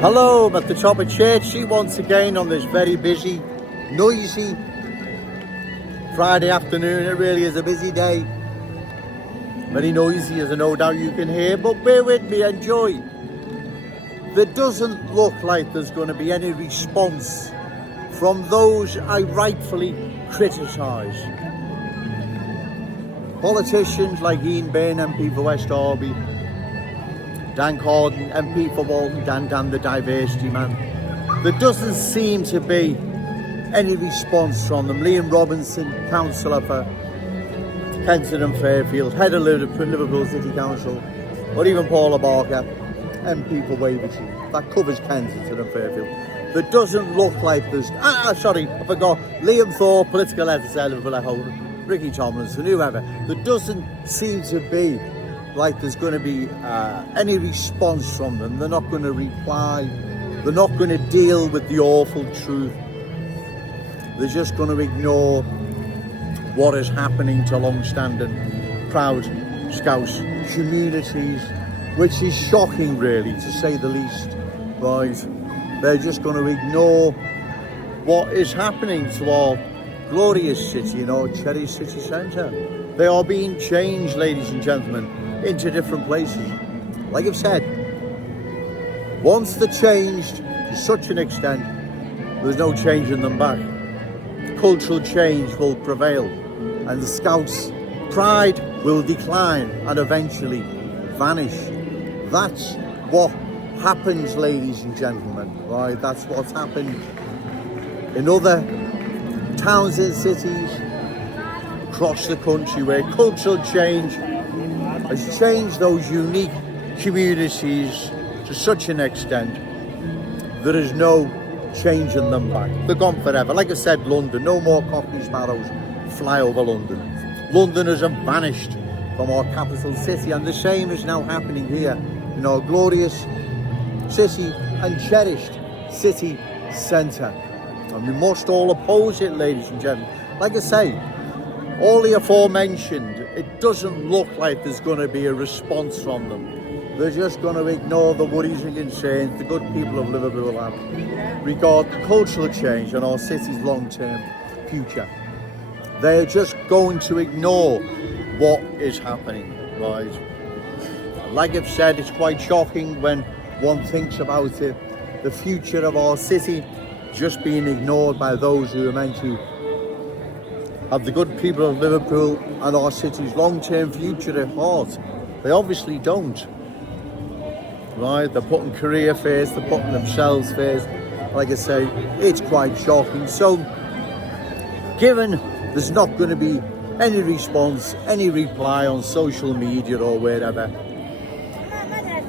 Hello, I'm at the top of Church Street once again on this very busy, noisy Friday afternoon. It really is a busy day. Very noisy, as I no doubt you can hear, but bear with me, enjoy. There doesn't look like there's going to be any response from those I rightfully criticise. Politicians like Ian Bain, MP for West Derby, Dan Corden, MP for Walton, Dan the diversity man. There doesn't seem to be any response from them. Liam Robinson, councillor for Kenton and Fairfield, head of Liverpool City Council, or even Paula Barker, MP for Wavertree. That covers Kensington and Fairfield. There doesn't look like there's... I forgot. Liam Thorpe, political editor, Liverpool, Ricky Tomlinson, whoever. There doesn't seem to be like there's going to be any response from them. They're not going to reply. They're not going to deal with the awful truth. They're just going to ignore what is happening to long-standing, proud Scouse communities, which is shocking, really, to say the least. Right? They're just going to ignore what is happening to our glorious city, our cherished city centre. They are being changed, ladies and gentlemen, into different places. Like I've said, once they're changed to such an extent, there's no changing them back. Cultural change will prevail, and the Scouts' pride will decline and eventually vanish. That's what happens, ladies and gentlemen, right? That's what's happened in other towns and cities across the country, where cultural change has changed those unique communities to such an extent there is no changing them back. They're gone forever. Like I said, London, no more Cockney sparrows fly over London. Londoners have vanished from our capital city, and the same is now happening here in our glorious city and cherished city centre. And we must all oppose it, ladies and gentlemen. Like I say, all the aforementioned, it doesn't look like there's going to be a response from them. They're just going to ignore the worries and concerns the good people of Liverpool have regarding cultural change and our city's long-term future. They're just going to ignore what is happening, right? Like I've said, it's quite shocking when one thinks about it. The future of our city just being ignored by those who are meant to have the good people of Liverpool and our city's long-term future at heart. They obviously don't. Right? They're putting career first, they're putting themselves first. Like I say, it's quite shocking. So, given there's not going to be any response, any reply on social media or wherever,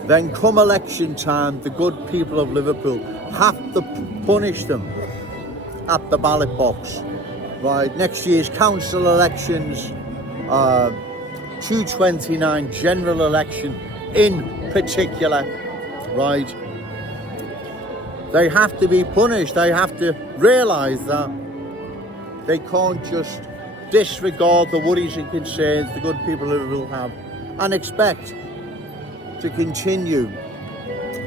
then come election time, the good people of Liverpool have to punish them at the ballot box. Right, next year's council elections, 229 general election in particular, right? They have to be punished. They have to realise that they can't just disregard the worries and concerns the good people of Liverpool have and expect to continue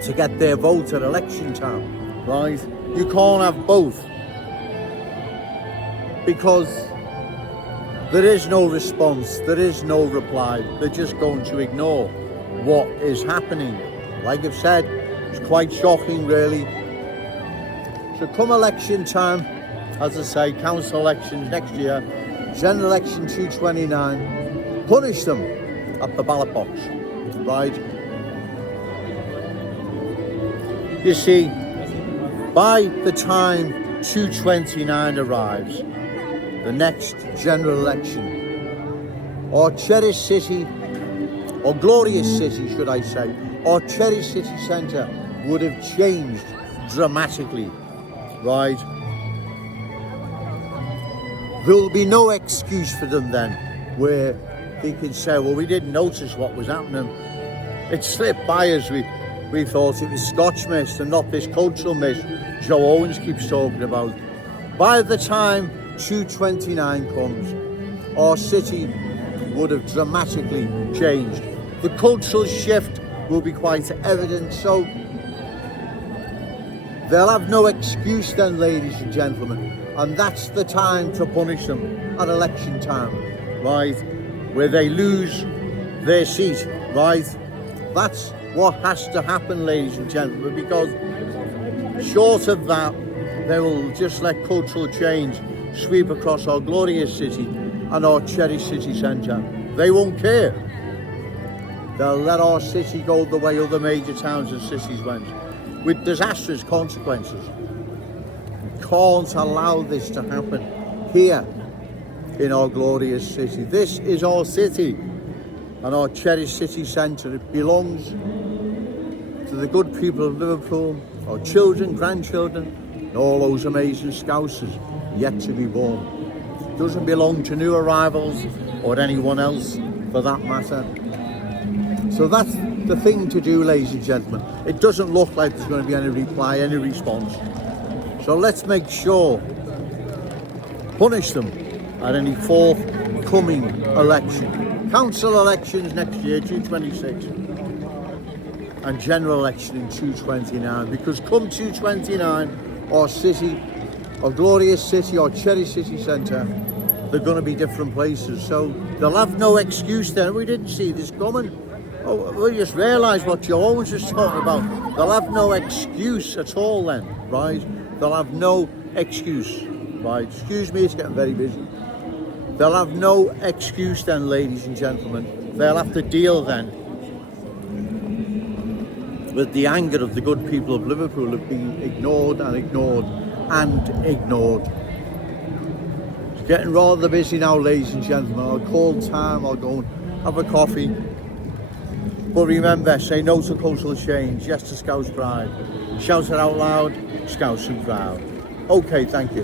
to get their vote at election time, right? You can't have both, because there is no response, there is no reply. They're just going to ignore what is happening. Like I've said, it's quite shocking, really. So come election time, as I say, council elections next year, general election 229, punish them at the ballot box, right? You see, by the time 229 arrives, the next general election, our cherished city, or glorious city should I say, our cherished city centre would have changed dramatically, right? There will be no excuse for them then where they can say, well, we didn't notice what was happening. It slipped by us. We thought it was Scotch mist and not this cultural mist Joe Owens keeps talking about. By the time 229 comes, our city would have dramatically changed. The cultural shift will be quite evident. So They'll have no excuse then, ladies and gentlemen, and that's the time to punish them at election time, right? Where they lose their seat, right? That's what has to happen, ladies and gentlemen, because short of that, they will just let cultural change sweep across our glorious city and our cherished city centre. They won't care. They'll let our city go the way other major towns and cities went, with disastrous consequences. We can't allow this to happen here in our glorious city. This is our city and our cherished city centre. It belongs to the good people of Liverpool, our children, grandchildren, and all those amazing Scousers yet to be born. It doesn't belong to new arrivals or anyone else for that matter. So that's the thing to do, ladies and gentlemen. It doesn't look like there's going to be any reply, any response. So let's make sure, punish them at any forthcoming election. Council elections next year, 2026, and general election in 2029. Because come 2029, our city, our glorious city, our cherished city centre, they're going to be different places. So they'll have no excuse then. We didn't see this coming. Oh, we just realised what Joe Owens was talking about. They'll have no excuse at all then, right? They'll have no excuse, right? Excuse me, it's getting very busy. They'll have no excuse then, ladies and gentlemen. They'll have to deal then with the anger of the good people of Liverpool who've been ignored and ignored and ignored. It's getting rather busy now, ladies and gentlemen. I'll call time, I'll go and have a coffee. But remember, say no to cultural change, yes to Scouse pride. Shout it out loud, Scouse and proud. Okay, thank you.